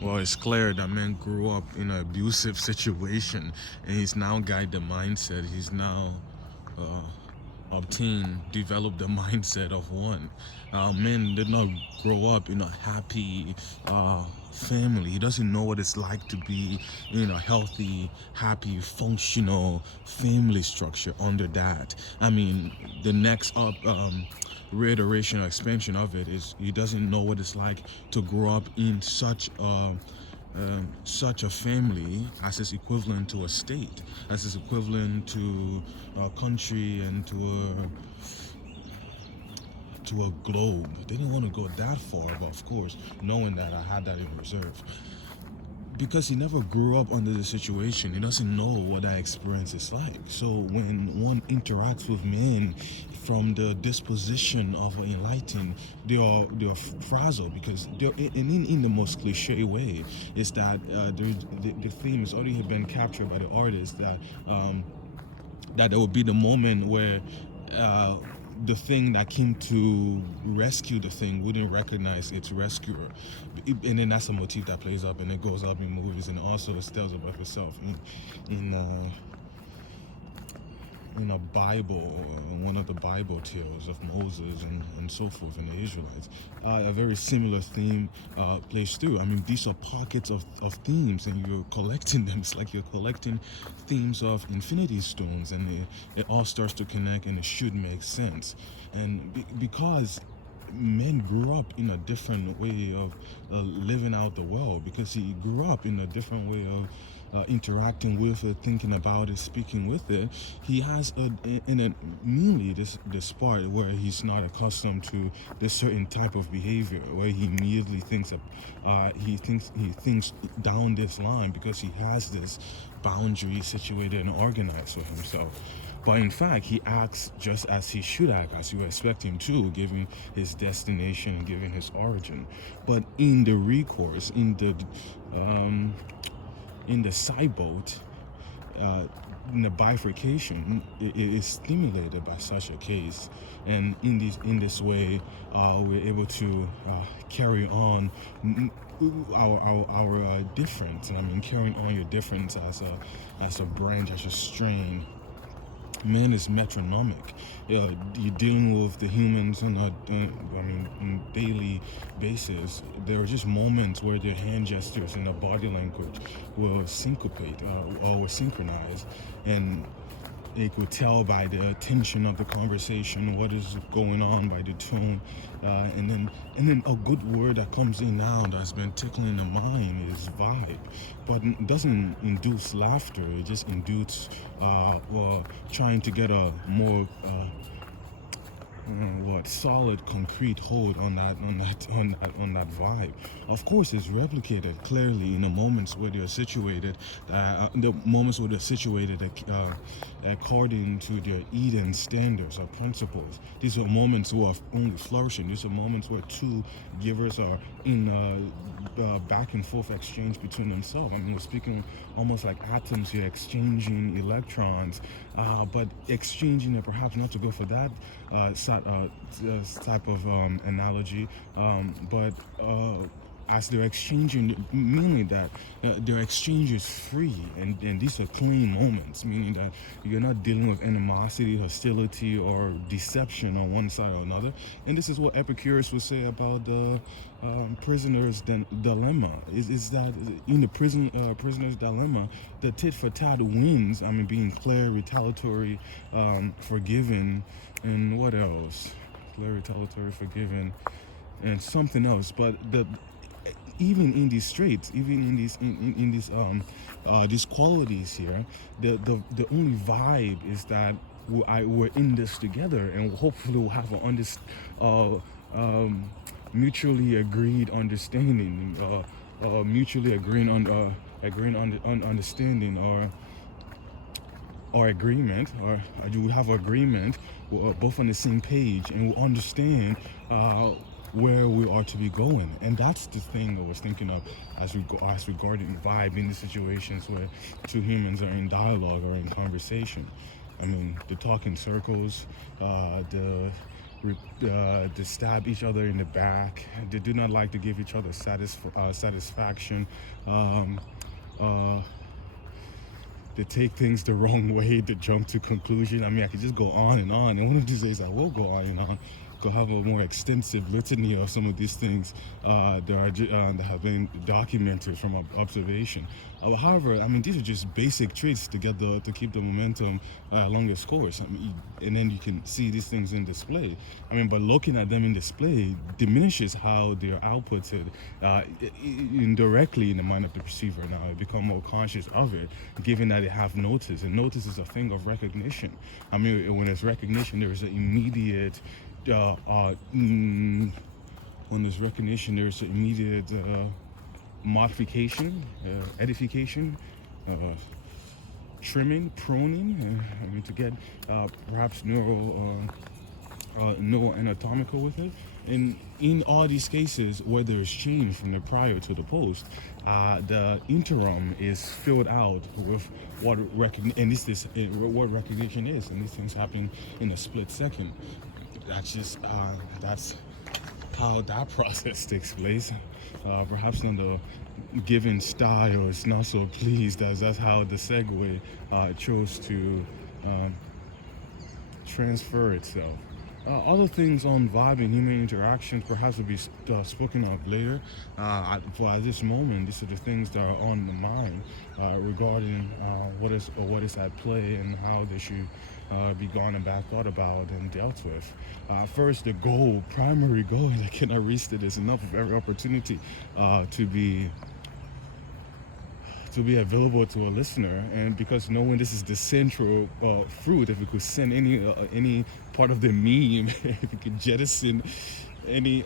Well, it's clear that man grew up in an abusive situation, and he's now got the mindset. He's now developed the mindset of one. Men did not grow up in a happy family. He doesn't know what it's like to be in a healthy, happy, functional family structure under that. I mean, the next up reiteration or expansion of it is he doesn't know what it's like to grow up in such a family as is equivalent to a state, as is equivalent to a country and to a globe. They didn't want to go that far, but of course, knowing that I had that in reserve. Because he never grew up under the situation, he doesn't know what that experience is like. So when one interacts with men from the disposition of enlightened, they are frazzled because they're in the most cliche way is that the theme has already been captured by the artist that there will be the moment where uh, the thing that came to rescue the thing wouldn't recognize its rescuer. And then that's a motif that plays up and it goes up in movies, and also it tells about itself in a Bible, one of the Bible tales of Moses and so forth, and the Israelites. A very similar theme plays through. I mean, these are pockets of themes, and you're collecting them. It's like you're collecting themes of infinity stones, and it all starts to connect, and it should make sense. And because men grew up in a different way of living out the world, because he grew up in a different way of interacting with it, thinking about it, speaking with it. He has mainly this part where he's not accustomed to this certain type of behavior, where he immediately thinks of he thinks down this line because he has this boundary situated and organized for himself. But in fact, he acts just as he should act, as you expect him to, given his destination, given his origin. But in the recourse, um, in the sideboat, uh, in the bifurcation, it is stimulated by such a case, and in this way, we're able to carry on our difference. And I mean, carrying on your difference as a branch, as a strain. Man is metronomic. You're dealing with the humans on daily basis. There are just moments where their hand gestures and their body language will syncopate or will synchronize, and you could tell by the tension of the conversation what is going on, by the tone, and then a good word that comes in now that's been tickling the mind is vibe, but it doesn't induce laughter. It just induces trying to get a more solid concrete hold on that vibe. Of course, it's replicated clearly in the moments where they're situated, according to their Eden standards or principles. These are moments who are only flourishing. These are moments where two givers are in back and forth exchange between themselves. I mean, we're speaking almost like atoms here, exchanging electrons, but exchanging it perhaps not to go for that type of analogy, but as they're exchanging, meaning that their exchange is free, and these are clean moments, meaning that you're not dealing with animosity, hostility, or deception on one side or another. And this is what Epicurus would say about the prisoner's dilemma. Is that in the prisoner's dilemma, the tit for tat wins. I mean, being clear, retaliatory, forgiven, and what else? Clear, retaliatory, forgiven, and something else. But even in these traits, even in these qualities here, the only vibe is that we're in this together, and hopefully we'll have mutually agreed understanding, mutually agreeing on understanding, or agreement, or you will have agreement, both on the same page, and we'll understand where we are to be going. And that's the thing I was thinking of as regarding vibe in the situations where two humans are in dialogue or in conversation. I mean, the talk in circles, the they stab each other in the back. They do not like to give each other satisfaction. Um, uh, they take things the wrong way. They jump to conclusion. I mean, I could just go on and on. And one of these days, I will go on and on. Go have a more extensive litany of some of these things that have been documented from observation. However, I mean, these are just basic traits to keep the momentum along its course. I mean, and then you can see these things in display. I mean, but looking at them in display diminishes how they are outputted indirectly in the mind of the perceiver. Now, I become more conscious of it, given that they have notice, and notice is a thing of recognition. I mean, when there's recognition, there is an immediate when there's recognition, there's an immediate modification, edification, trimming, pruning. I mean, to get perhaps neuroanatomical with it. And in all these cases, where there is change from the prior to the post, the interim is filled out with what recognition is, and these things happen in a split second. That's how that process takes place. Perhaps in the given style is not so pleased, as that's how the segue chose to transfer itself. Other things on vibe and human interactions perhaps will be spoken of later. For at this moment, these are the things that are on the mind regarding what is at play and how they should be gone about, thought about, and dealt with. First, the primary goal, and I cannot restate this enough of every opportunity to be available to a listener, and because knowing this is the central fruit, if we could send any part of the meme, if we could jettison any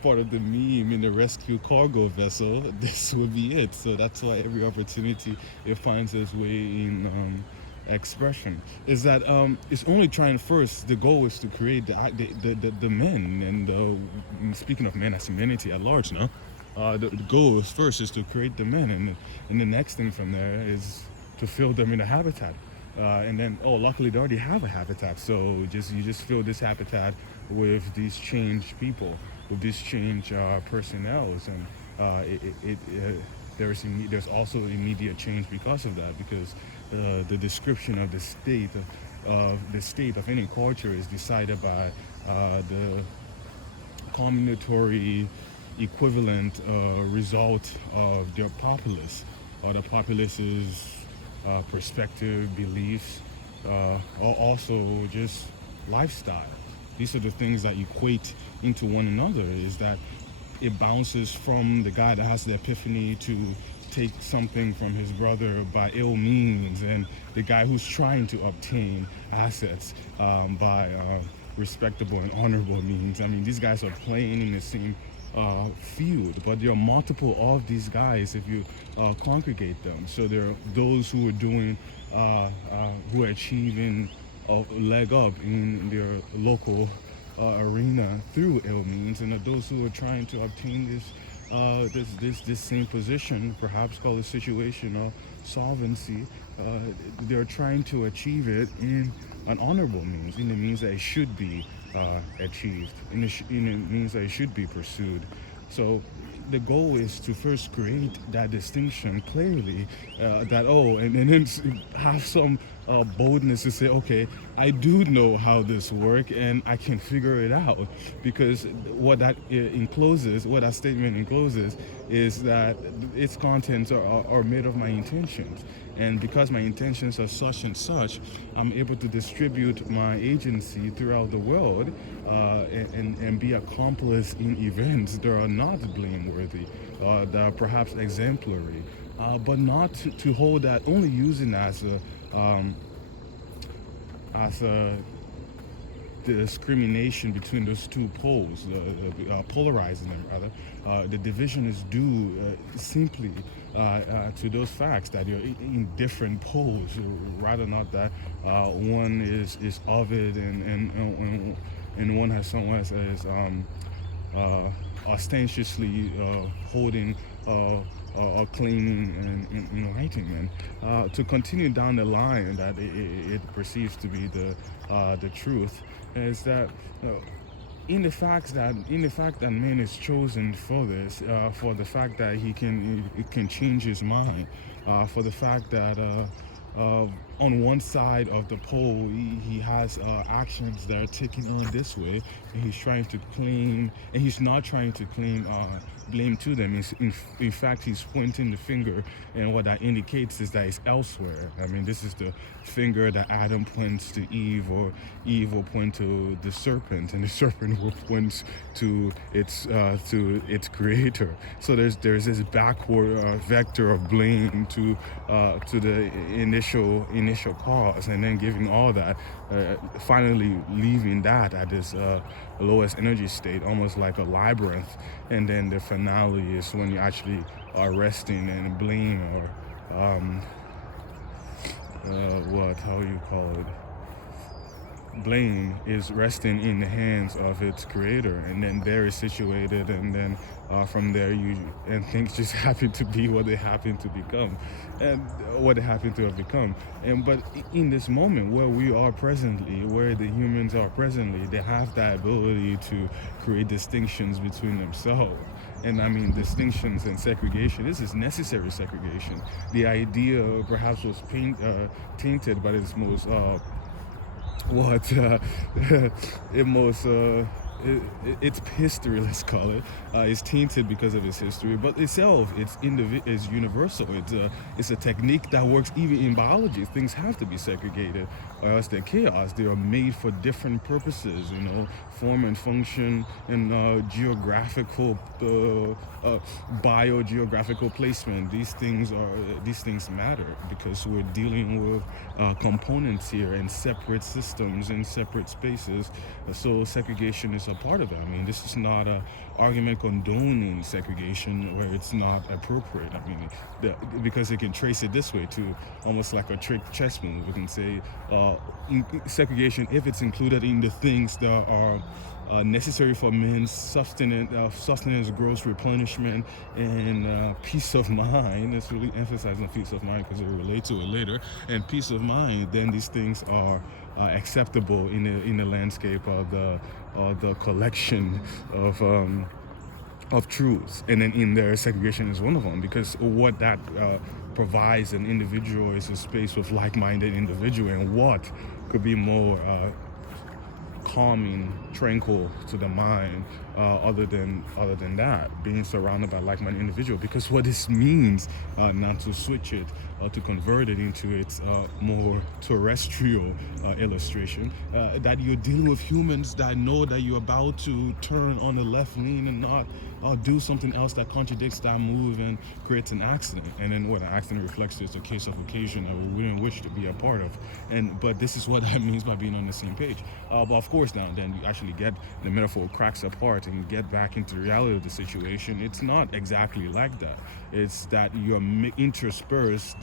part of the meme in the rescue cargo vessel, this would be it. So that's why every opportunity it finds its way in expression is that it's only trying first. The goal is to create the men, and speaking of men as humanity at large now. The goal is first is to create the men, and the next thing from there is to fill them in a habitat, and then luckily they already have a habitat, so you just fill this habitat with these changed people, with these changed personnels, and there's also immediate change because of that, because the description of the state of any culture is decided by the combinatory equivalent result of their populace, or the populace's perspective, beliefs, or also just lifestyle. These are the things that equate into one another, is that it bounces from the guy that has the epiphany to take something from his brother by ill means, and the guy who's trying to obtain assets by respectable and honorable means. I mean, these guys are playing in the same field, but there are multiple of these guys if you congregate them. So there are those who are doing, who are achieving a leg up in their local arena through ill means, and those who are trying to obtain this same position, perhaps called a situation or solvency. They're trying to achieve it in an honorable means, in the means that it should be achieved, in the means that it should be pursued. So the goal is to first create that distinction clearly, and then have some boldness to say, okay, I do know how this works and I can figure it out, because what that statement encloses is that its contents are made of my intentions. And because my intentions are such and such, I'm able to distribute my agency throughout the world and be accomplice in events that are not blameworthy, that are perhaps exemplary, but not to hold that, only using as a discrimination between those two poles, polarizing them rather. The division is due simply to those facts that you're in different poles, rather not that one is of it and one has someone as ostentatiously holding or claiming and writing, and to continue down the line that it perceives to be the truth, is that in the fact that man is chosen for this, for the fact that he can change his mind, for the fact that on one side of the pole he has actions that are taken on this way, and he's trying to claim, and he's not trying to claim blame to them. In fact, he's pointing the finger, and what that indicates is that it's elsewhere. I mean, this is the finger that Adam points to Eve, or Eve will point to the serpent, and the serpent will point to its creator. So there's this backward vector of blame to the initial cause, and then giving all that, finally leaving that at this lowest energy state, almost like a labyrinth, and then the finale is when you actually are resting in blame, or how you call it, blame is resting in the hands of its creator, and then there is situated, and then from there things just happen to be what they happen to become, and what they happen to have become. And but in this moment where we are presently, where the humans are presently, they have that ability to create distinctions between themselves. And I mean, distinctions and segregation, this is necessary segregation. The idea perhaps was tainted by this most its history, let's call it, is tainted because of its history, but itself, it's universal. It's a technique that works even in biology. Things have to be segregated, or else they're chaos. They are made for different purposes, form and function, and geographical, biogeographical placement. These things matter because we're dealing with components here and separate systems in separate spaces. So segregation is a part of it. I mean, this is not an argument condoning segregation where it's not appropriate. I mean, because it can trace it this way to almost like a trick chess move. We can say segregation, if it's included in the things that are necessary for men's sustenance, growth, replenishment, and peace of mind. Let's really emphasize on peace of mind because we'll relate to it later. And peace of mind, then these things are acceptable in the landscape of the collection of truths. And then in there, segregation is one of them, because what that provides an individual is a space with like-minded individual, and what could be more calming, tranquil to the mind, other than that, being surrounded by like-minded individual. Because what this means, not to switch it, to convert it into its more terrestrial illustration, that you're dealing with humans that know that you're about to turn on the left lane and not do something else that contradicts that move and creates an accident. And then what an accident reflects is a case of occasion that we wouldn't wish to be a part of. But this is what that means by being on the same page. But of course, now then you actually get the metaphor cracks apart and you get back into the reality of the situation. It's not exactly like that. It's that you're interspersed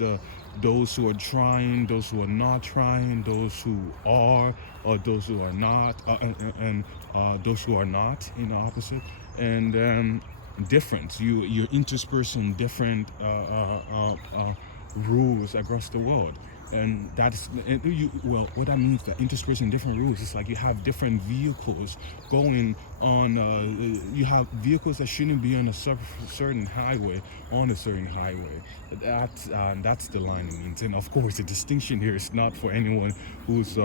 those who are trying, those who are not trying, those who are, or those who are not, and those who are not in the opposite. And difference. You're interspersing different rules across the world. And that's what that means, that interspersing different rules, it's like you have different vehicles going on. You have vehicles that shouldn't be on a certain highway on a certain highway. That's the line it means. And of course, the distinction here is not for anyone who's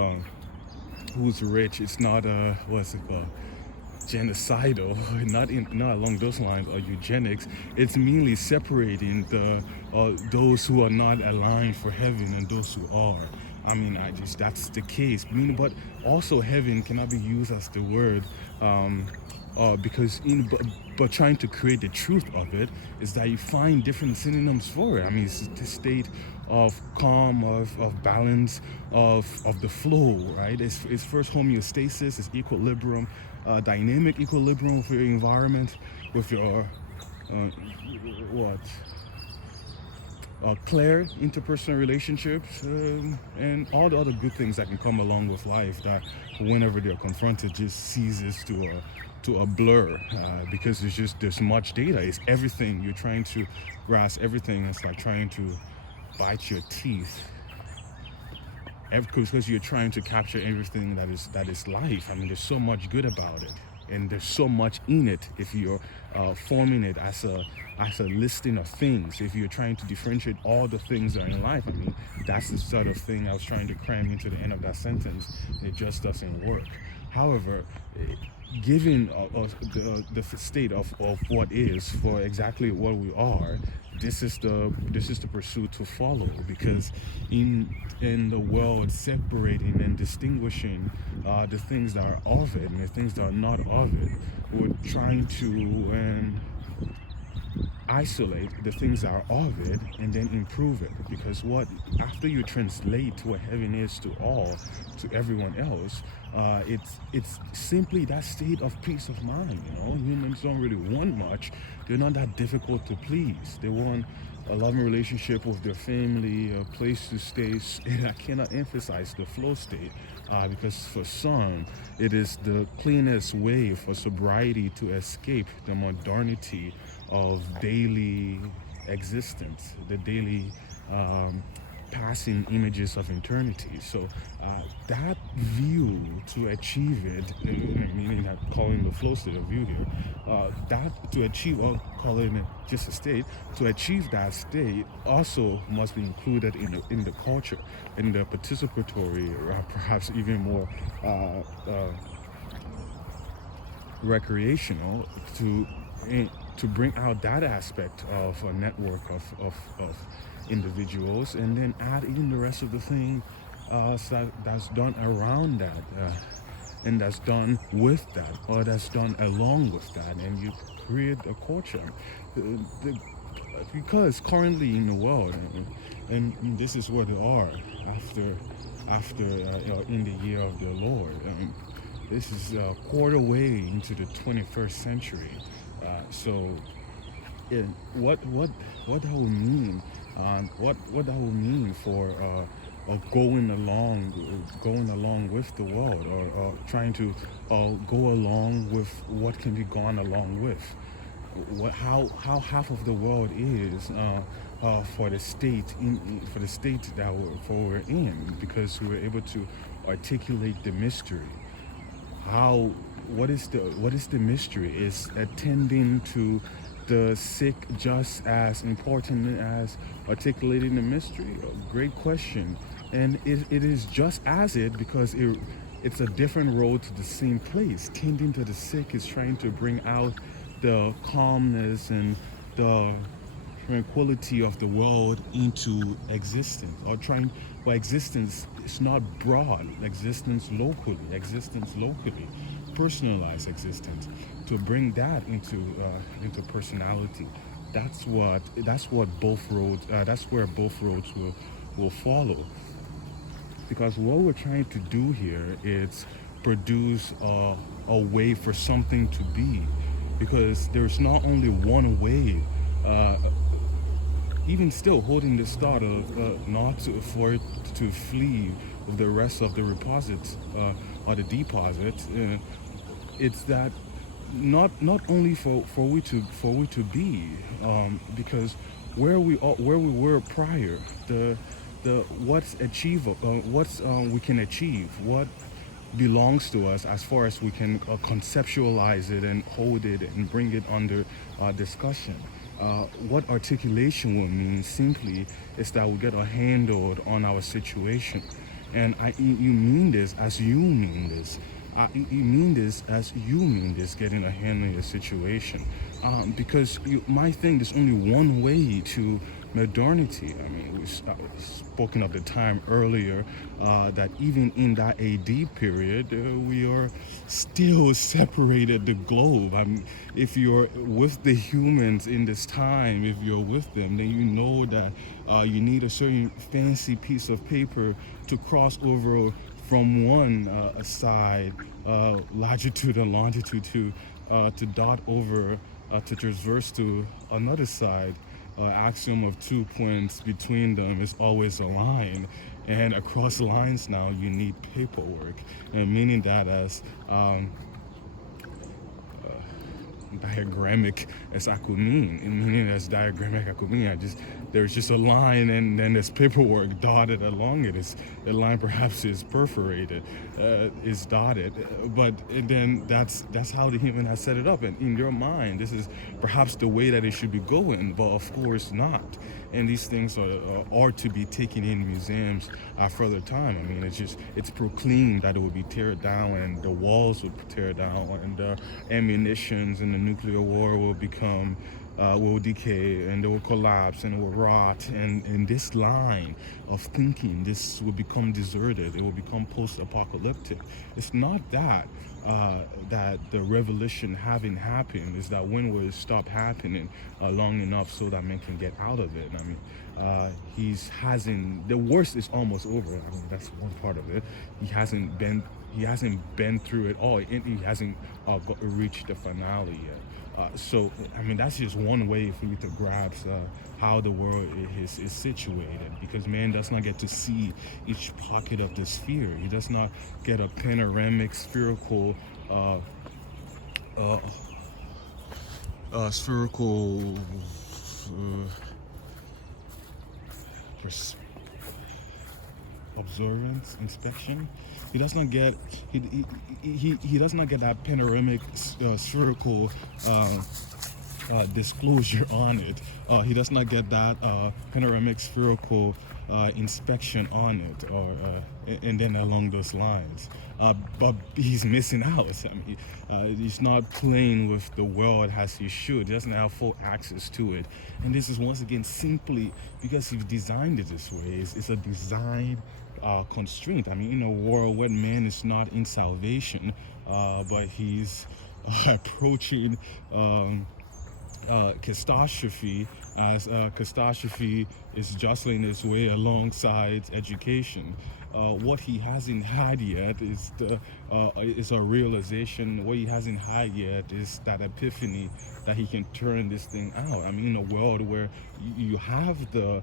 rich. It's not what's it called, genocidal, not along those lines, or eugenics. It's merely separating those who are not aligned for heaven and those who are. I mean, that's the case. But also heaven cannot be used as the word, because but trying to create the truth of it is that you find different synonyms for it. I mean, it's the state of calm, of balance, of the flow, right? It's first homeostasis, it's equilibrium, dynamic equilibrium with your environment, with your clear interpersonal relationships, and all the other good things that can come along with life that whenever they're confronted just ceases to a blur, because there's much data. It's everything. You're trying to grasp everything. It's like trying to bite your teeth, because you're trying to capture everything that is life. I mean, there's so much good about it. and there's so much in it. If you're forming it as a listing of things, if you're trying to differentiate all the things that are in life, I mean, that's the sort of thing I was trying to cram into the end of that sentence. It just doesn't work. However, given the state of what is for exactly what we are, this is the pursuit to follow, because in the world separating and distinguishing the things that are of it and the things that are not of it, we're trying to isolate the things that are of it and then improve it. Because what after you translate what heaven is to everyone else, it's simply that state of peace of mind. Humans don't really want much. They're not that difficult to please. They want a loving relationship with their family, a place to stay. And I cannot emphasize the flow state, because for some it is the cleanest way for sobriety to escape the modernity of daily existence, the daily passing images of eternity. So that view, to achieve it, meaning that calling the flow state a view here, that to achieve, or calling it just a state, to achieve that state also must be included in the culture, in the participatory, perhaps even more recreational, to bring out that aspect of a network of individuals, and then add in the rest of the thing that's done around that, and that's done with that, or that's done along with that, and you create a culture. Because currently in the world, and this is where they are after in the year of the Lord. This is a quarter way into the 21st century. So, what that will mean? What that will mean for going along with the world, or trying to go along with what can be gone along with. How half of the world is for the state that we're in, because we were able to articulate the mystery. What is the mystery? Is attending to the sick just as important as articulating the mystery? A great question, and it is just as it, because it's a different road to the same place. Tending to the sick is trying to bring out the calmness and the tranquility of the world into existence, or existence is not broad, existence locally, personalized existence, to bring that into personality. That's what both roads, that's where both roads will follow. Because what we're trying to do here is produce a way for something to be, because there's not only one way. Even still holding this thought of for it to flee with the rest of the reposits, or the deposits, it's that not only for we to be, because where we were prior, the what's achievable, we can achieve, what belongs to us, as far as we can conceptualize it and hold it and bring it under discussion. What articulation will mean simply is that we get a handle on our situation. And you mean this as you mean this. You mean this as you mean this, getting a handle on your situation. Because you might think there's only one way to modernity. I mean, we've spoken of the time earlier, that even in that AD period, we are still separated the globe. I mean, if you're with the humans in this time, if you're with them, then you know that you need a certain fancy piece of paper to cross over from one side, latitude and longitude, to dot over, to traverse to another side. Axiom of 2 points between them is always a line, and across lines now you need paperwork, and meaning that as diagrammic as I could mean. Meaning as diagrammic I could mean. There's just a line, and then there's paperwork dotted along it. The line perhaps is perforated, is dotted, but then that's how the human has set it up. And in your mind, this is perhaps the way that it should be going, but of course not. And these things are to be taken in museums further time. I mean, it's proclaimed that it will be teared down, and the walls will tear down, and ammunitions in the nuclear war will decay, and they will collapse, and it will rot, and this line of thinking, this will become deserted, it will become post-apocalyptic. It's not that that the revolution having happened, is that when will it stop happening long enough so that man can get out of it. I mean, the worst is almost over. I mean, that's one part of it. He hasn't been through it all, and he hasn't reached the finale yet. So I mean, that's just one way for you to grasp how the world is situated, because man does not get to see each pocket of the sphere. He does not get a panoramic spherical spherical observance inspection. He does not get he does not get that panoramic spherical disclosure on it. He does not get that panoramic spherical inspection on it, or and then along those lines. But he's missing out. I mean, he's not playing with the world as he should. He doesn't have full access to it. And this is once again simply because he's designed it this way. It's a design constraint. I mean, in a world where man is not in salvation, but he's approaching catastrophe, as catastrophe is jostling its way alongside education. What he hasn't had yet is a realization. What he hasn't had yet is that epiphany that he can turn this thing out. I mean, in a world where you have the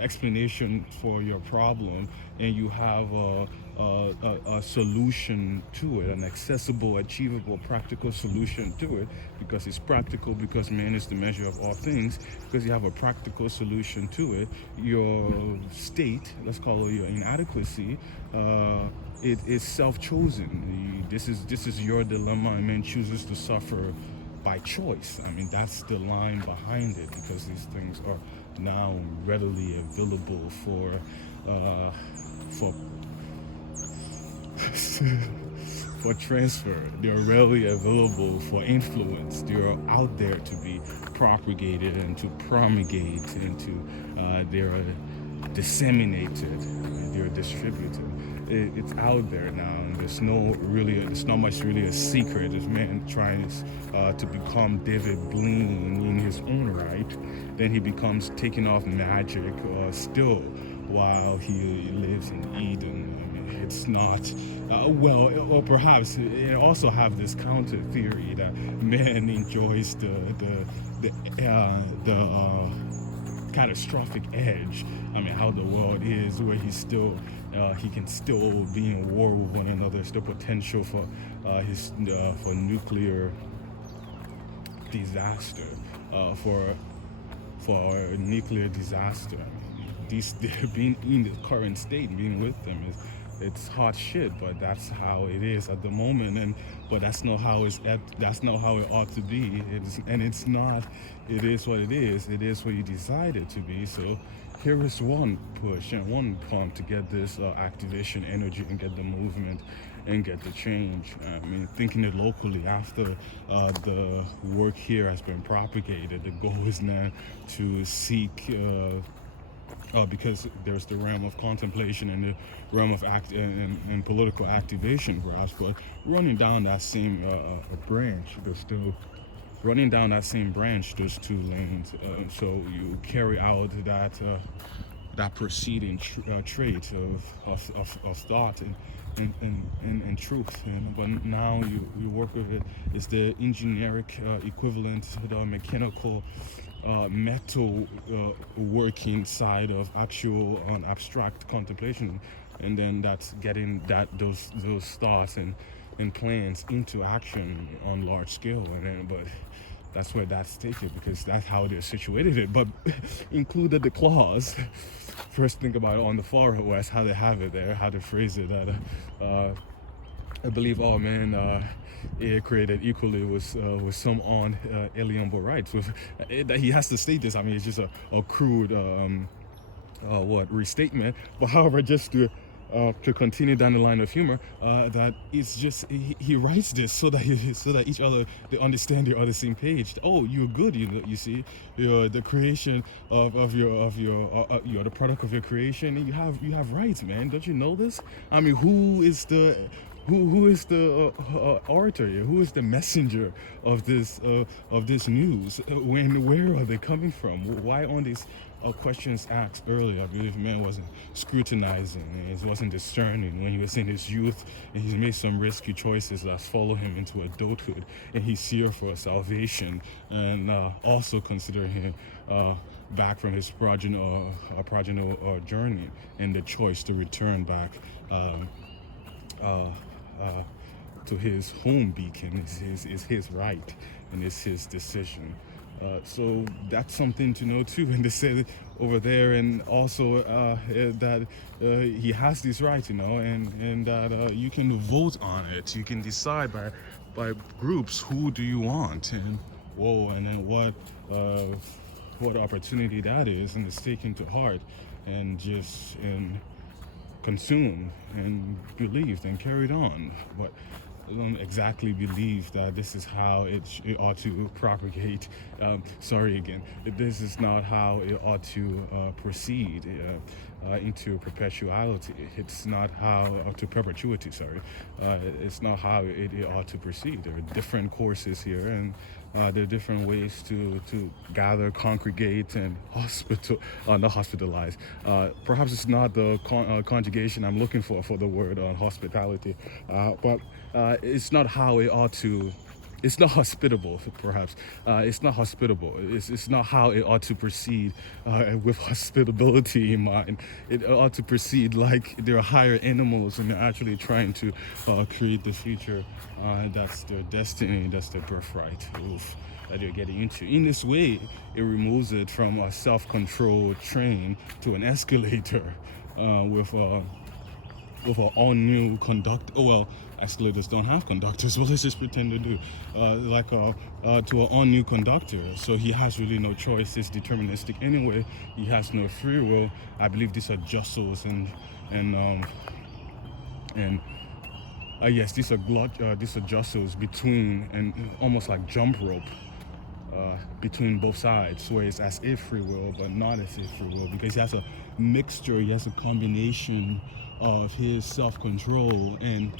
explanation for your problem, and you have a solution to it, an accessible, achievable, practical solution to it, because it's practical, because man is the measure of all things, because you have a practical solution to it. Your state, let's call it your inadequacy, it is self-chosen. This is your dilemma, and man chooses to suffer by choice. I mean, that's the line behind it, because these things are now readily available for for transfer. They're readily available for influence. They're out there to be propagated and to promulgate, and to they're disseminated, they're distributed. It's out there now, and there's not much really a secret. This man trying to become David Blaine in his own right, then he becomes taking off magic still while he lives in Eden. I mean, it's not or perhaps it also have this counter theory that man enjoys the catastrophic edge. I mean, how the world is, where he can still be in war with one another. There's still potential for for nuclear disaster, for nuclear disaster. Being in the current state, being with them it's hot shit, but that's how it is at the moment. But that's not how it ought to be. It's not. It is what it is. It is what you decide it to be. So here is one push and one pump to get this activation energy and get the movement and get the change. I mean, thinking it locally after the work here has been propagated, the goal is now to seek. Because there's the realm of contemplation and the realm of and political activation, perhaps, but running down that same branch, there's two lanes. So you carry out that preceding trait of thought and truth. But now you work with it. It's the engineeric equivalent to the mechanical metal working side of actual abstract contemplation, and then that's getting those thoughts and and plans into action on large scale. And then, but that's where that's taken, because that's how they're situated it. But included the clause. First, think about it on the far west, how they have it there, how they phrase it. That I believe, oh man, it created equally with some unalienable rights. With that he has to state this. I mean, it's just a crude restatement. But however, just to continue down the line of humor, that it's just he writes this so that each other they understand they're on the same page. Oh, you're good. You see, you're the creation of your you're the product of your creation, and you have rights, man. Don't you know this? I mean, who is the orator here? Who is the messenger of this news? Where are they coming from? Why aren't these questions asked earlier? I believe man wasn't scrutinizing, and he wasn't discerning when he was in his youth, and he's made some risky choices that follow him into adulthood, and he's here for salvation, and also consider him back from his progenitor journey, and the choice to return back to his home beacon is his right, and it's his decision. So that's something to know too. And they said over there, and also that he has this right, and that you can vote on it. You can decide by groups who do you want, and and then what opportunity that is, and it's taken to heart, and just consumed and believed and carried on. But I don't exactly believe that this is how it ought to propagate. Sorry again. This is not how it ought to proceed into perpetuality. It's not how to perpetuity. Sorry, it's not how it ought to proceed. There are different courses here, and there are different ways to gather, congregate, and not hospitalize. Perhaps it's not the conjugation I'm looking for the word on hospitality, but it's not how it ought to. It's not hospitable, perhaps. It's not hospitable. It's not how it ought to proceed with hospitability in mind. It ought to proceed like there are higher animals, and they're actually trying to create the future. That's their destiny. That's their birthright. Oof, that they're getting into. In this way, it removes it from a self-controlled train to an escalator with an all-new conductor. Oh, well, escalators don't have conductors, but let's just pretend they do. To an all-new conductor. So he has really no choice. It's deterministic anyway. He has no free will. I believe these are jostles and yes, these are jostles between, and almost like jump rope. Between both sides, where it's as if free will, but not as if free will, because he has a mixture, he has a combination of his self-control and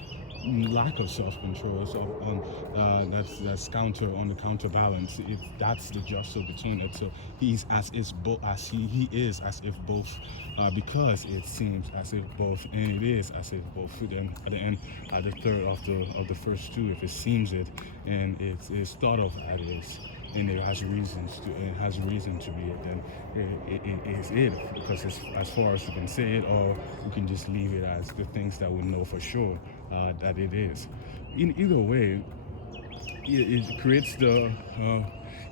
lack of self-control. So that's on the counterbalance. That's the jostle between it. So he's as if both, as he is as if both, because it seems as if both, and it is as if both. Then at the end, at the third of the first two, if it seems it, and it's thought of as is, and it has reason to be it, then it is it, because it's as far as we can say it, or we can just leave it as the things that we know for sure that it is. In either way, it creates the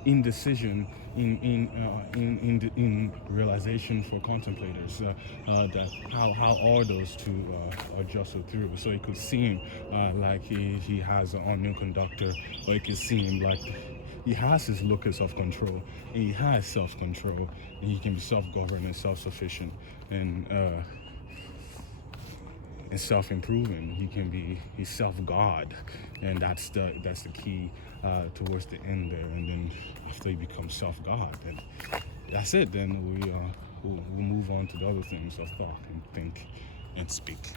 indecision in realization for contemplators, that how are those two are jostled through. So it could seem like he has an unknown conductor, or it could seem like he has his locus of control, and he has self-control, and he can be self-governed and self-sufficient, and self-improving. He's self-God, and that's the key towards the end there. And then after he becomes self-God, then that's it. Then we'll move on to the other things of thought and think and speak.